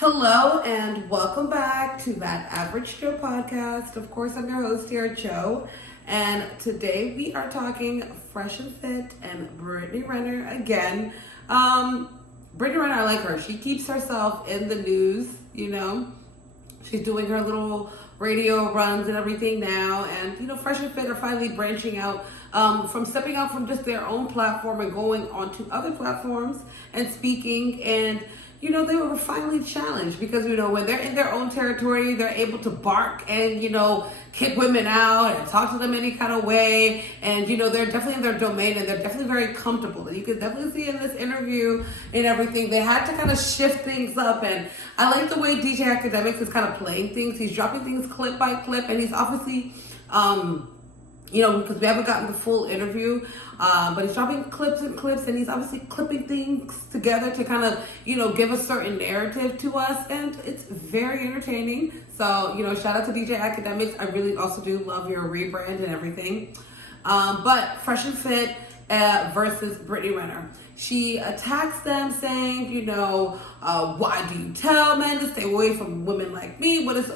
Hello and welcome back to That Average Joe podcast. Of course, I'm your host here, Joe, and today we are talking Fresh and Fit and Brittany Renner again. Brittany Renner, I like her. She keeps herself in the news, She's doing her little radio runs and everything now, and Fresh and Fit are finally branching out from stepping out from just their own platform and going onto other platforms and speaking. And they were finally challenged because, when they're in their own territory, they're able to bark and, kick women out and talk to them any kind of way. And, they're definitely in their domain and they're definitely very comfortable. And you can definitely see in this interview and everything, they had to kind of shift things up. And I like the way DJ Academics is kind of playing things. He's dropping things clip by clip, and he's obviously, because we haven't gotten the full interview, but he's dropping clips and he's obviously clipping things together to kind of, give a certain narrative to us, and it's very entertaining. So, shout out to DJ Academics. I really also do love your rebrand and everything. But Fresh and Fit versus Brittany Renner. She attacks them saying, why do you tell men to stay away from women like me? What is,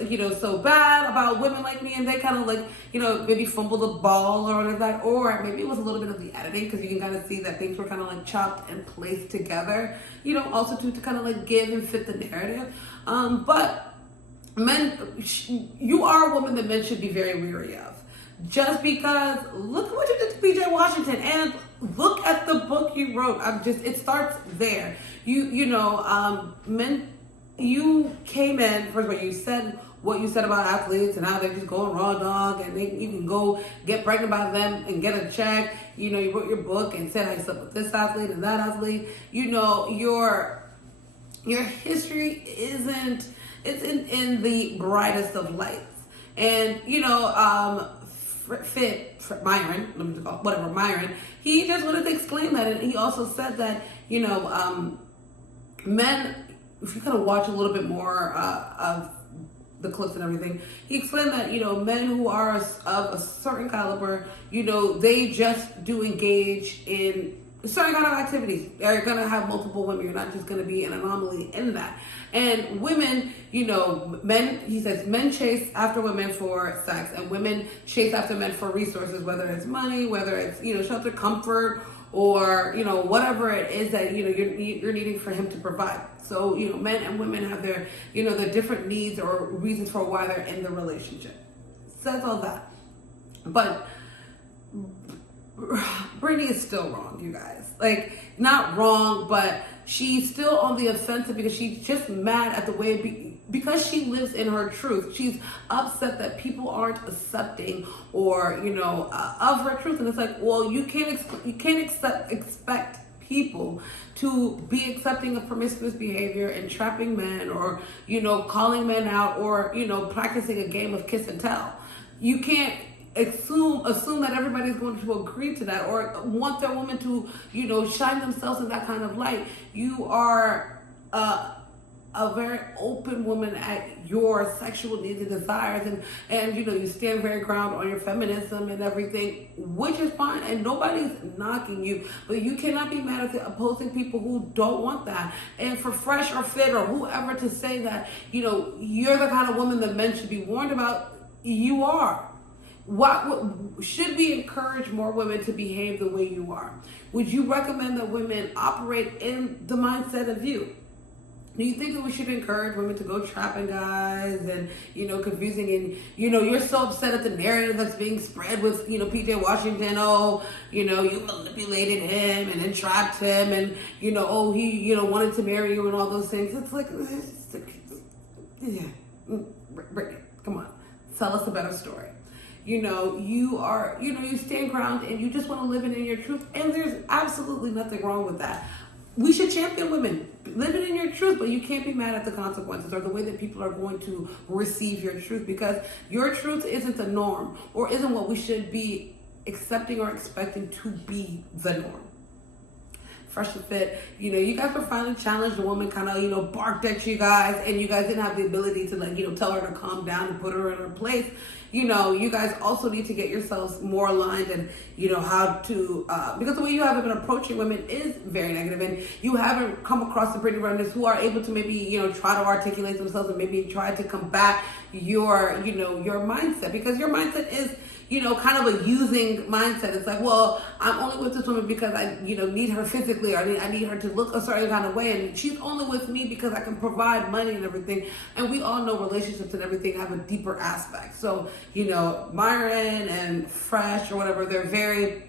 so bad about women like me? And they kind of maybe fumble the ball or whatever that, or maybe it was a little bit of the editing because you can kind of see that things were kind of chopped and placed together, also to kind of give and fit the narrative. But men, you are a woman that men should be very weary of. Just because, look at what you did to PJ Washington, and look at the book you wrote. It starts there. Men, you came in, first of all, you said what you said about athletes and how they're just going raw dog and you can go get pregnant by them and get a check. You wrote your book and said how you slept with this athlete and that athlete. Your history isn't in the brightest of lights. And, Myron, he just wanted to explain that. And he also said that, men, if you kind of watch a little bit more of the clips and everything, he explained that, men who are of a certain caliber, they just do engage in certain kind of activities. They're going to have multiple women. You're not just going to be an anomaly in that. And women, men, he says, men chase after women for sex, and women chase after men for resources, whether it's money, whether it's, shelter, comfort, or, whatever it is that, you're needing for him to provide. So, men and women have their, their different needs or reasons for why they're in the relationship. Says all that. But Brittany is still wrong, you guys. Not wrong, but she's still on the offensive because she's just mad at the way, because she lives in her truth. She's upset that people aren't accepting or, of her truth. And it's you can't expect people to be accepting of promiscuous behavior and trapping men or, calling men out or, practicing a game of kiss and tell. You can't assume that everybody's going to agree to that or want their woman to, shine themselves in that kind of light. You are a very open woman at your sexual needs and desires, and you stand very ground on your feminism and everything, which is fine, and nobody's knocking you, but you cannot be mad at the opposing people who don't want that. And for Fresh or Fit or whoever to say that, you're the kind of woman that men should be warned about, you are. Should we encourage more women to behave the way you are? Would you recommend that women operate in the mindset of you? Do you think that we should encourage women to go trapping guys and, confusing and, you're so upset at the narrative that's being spread with, PJ Washington, you manipulated him and then trapped him and, he, wanted to marry you and all those things. Brittany, come on, tell us a better story. You are, you stand ground and you just want to live in your truth. And there's absolutely nothing wrong with that. We should champion women living in your truth, but you can't be mad at the consequences or the way that people are going to receive your truth, because your truth isn't the norm or isn't what we should be accepting or expecting to be the norm. Fresh and Fit, you guys were finally challenged. The woman kind of, barked at you guys, and you guys didn't have the ability to, tell her to calm down and put her in her place. You guys also need to get yourselves more aligned and, how to, because the way you have been approaching women is very negative, and you haven't come across the Brittany Renners who are able to maybe, try to articulate themselves and maybe try to combat your mindset, because your mindset is, kind of a using mindset. It's like, well, I'm only with this woman because I, need her physically, or I need her to look a certain kind of way, and she's only with me because I can provide money and everything. And we all know relationships and everything have a deeper aspect. So, Myron and Fresh or whatever, they're very,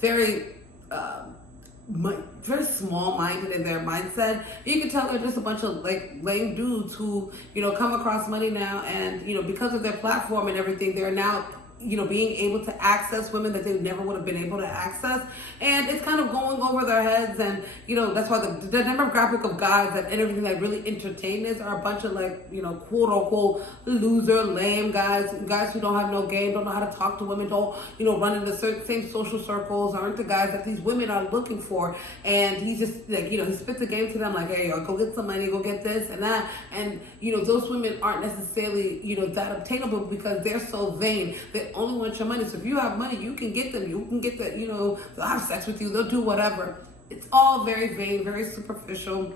very, very small-minded in their mindset. You can tell they're just a bunch of lame dudes who, come across money now, and, because of their platform and everything, they're now being able to access women that they never would have been able to access. And it's kind of going over their heads. And, that's why the demographic of guys and everything that really entertain this are a bunch of quote unquote loser, lame guys who don't have no game, don't know how to talk to women, don't, run in the same social circles, aren't the guys that these women are looking for. And he's just he spits the game to them like, hey, go get some money, go get this and that. And, those women aren't necessarily, that obtainable because they're so vain. They only want your money. So if you have money, you can get them. You can get the, they'll have sex with you. They'll do whatever. It's all very vain, very superficial,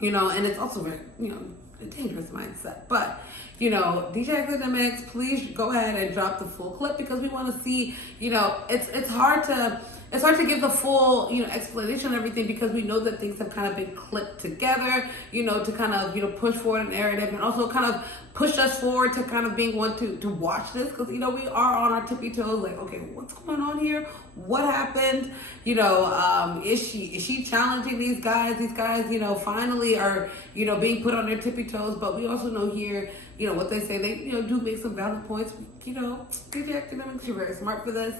and it's also very, a dangerous mindset. But, DJ Academics, please go ahead and drop the full clip because we want to see, it's hard to give the full, explanation of everything because we know that things have kind of been clipped together, to kind of, push forward a narrative and also kind of push us forward to kind of being one to watch this because, we are on our tippy toes like, okay, what's going on here? What happened? Is she challenging these guys? These guys, finally are, being put on their tippy toes, but we also know here, what they say, they, do make some valid points. DJ Academics, you're very smart for this.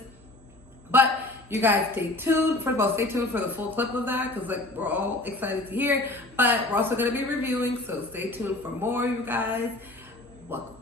But you guys stay tuned. First of all, stay tuned for the full clip of that because we're all excited to hear. But we're also going to be reviewing, so stay tuned for more, you guys. Welcome.